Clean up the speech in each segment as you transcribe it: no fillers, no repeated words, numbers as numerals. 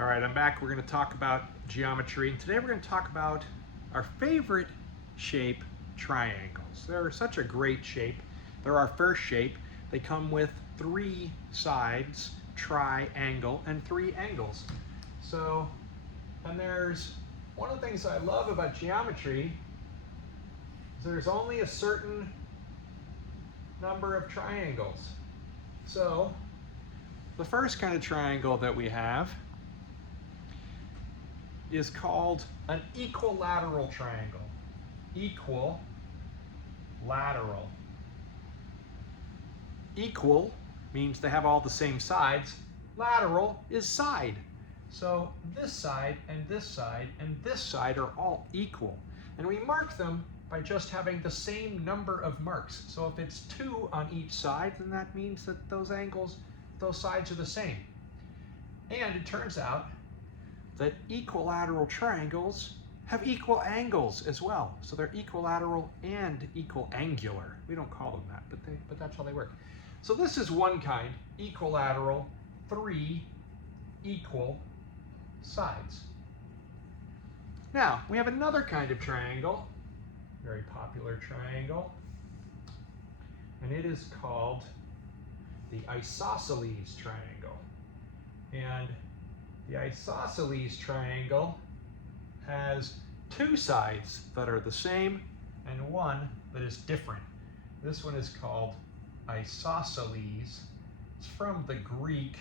All right, I'm back. We're going to talk about geometry, and today we're going to talk about our favorite shape, triangles. They're such a great shape. They're our first shape. They come with 3 sides, triangle, and 3 angles. And there's one of the things I love about geometry is there's only a certain number of triangles. So the first kind of triangle that we have is called an equilateral triangle. Equilateral. Equal means they have all the same sides. Lateral is side. So this side and this side and this side are all equal. And we mark them by just having the same number of marks. So if it's 2 on each side, then that means that those sides are the same. And it turns out that equilateral triangles have equal angles as well. So they're equilateral and equiangular. We don't call them that, but that's how they work. So this is one kind, equilateral, 3 equal sides. Now, we have another kind of triangle, very popular triangle, and it is called the isosceles triangle. And the isosceles triangle has 2 sides that are the same and 1 that is different. This one is called isosceles. It's from the Greek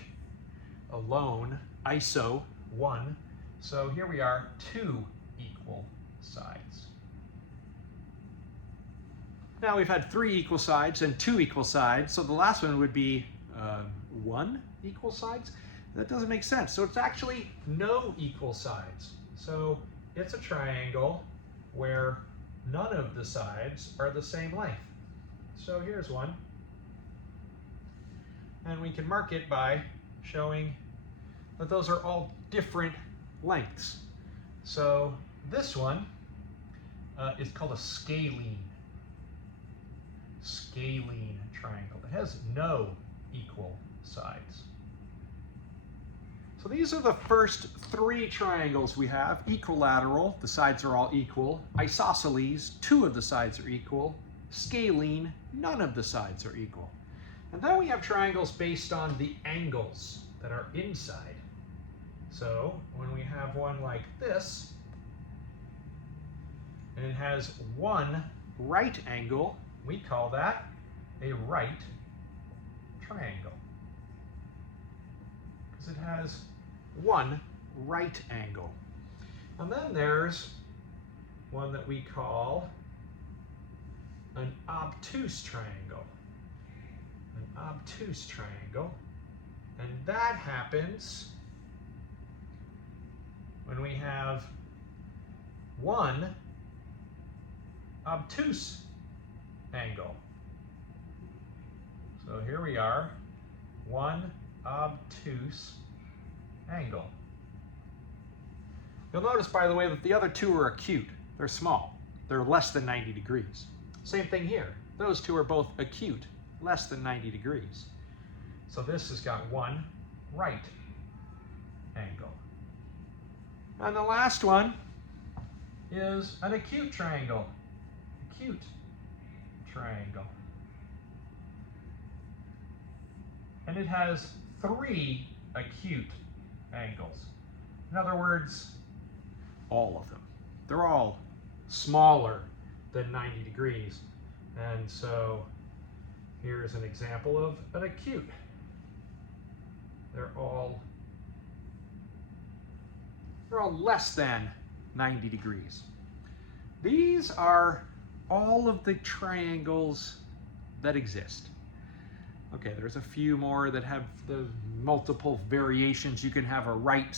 alone, iso, 1. So here we are, 2 equal sides. Now we've had 3 equal sides and 2 equal sides, so the last one would be 1 equal sides. That doesn't make sense. So it's actually no equal sides. So it's a triangle where none of the sides are the same length. So here's one. And we can mark it by showing that those are all different lengths. So this one is called a scalene triangle. It has no equal sides. So these are the first 3 triangles we have. Equilateral, the sides are all equal. Isosceles, 2 of the sides are equal. Scalene, none of the sides are equal. And then we have triangles based on the angles that are inside. So when we have one like this, and it has 1 right angle, we call that a right triangle, because it has 1 right angle. And then there's one that we call an obtuse triangle. An obtuse triangle. And that happens when we have 1 obtuse angle. So here we are, 1 obtuse angle. You'll notice, by the way, that the other 2 are acute. They're small. They're less than 90 degrees. Same thing here. Those 2 are both acute, less than 90 degrees. So this has got 1 right angle. And the last one is an acute triangle. Acute triangle. And it has 3 acute angles. In other words, all of them. They're all smaller than 90 degrees. And so here's an example of an acute. They're all less than 90 degrees. These are all of the triangles that exist. Okay, there's a few more that have the multiple variations. You can have a right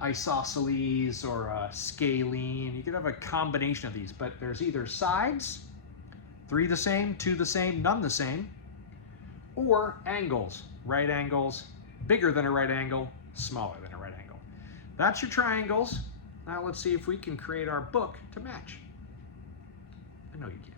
isosceles or a scalene. You can have a combination of these, but there's either sides, 3 the same, 2 the same, none the same, or angles, right angles, bigger than a right angle, smaller than a right angle. That's your triangles. Now let's see if we can create our book to match. I know you can.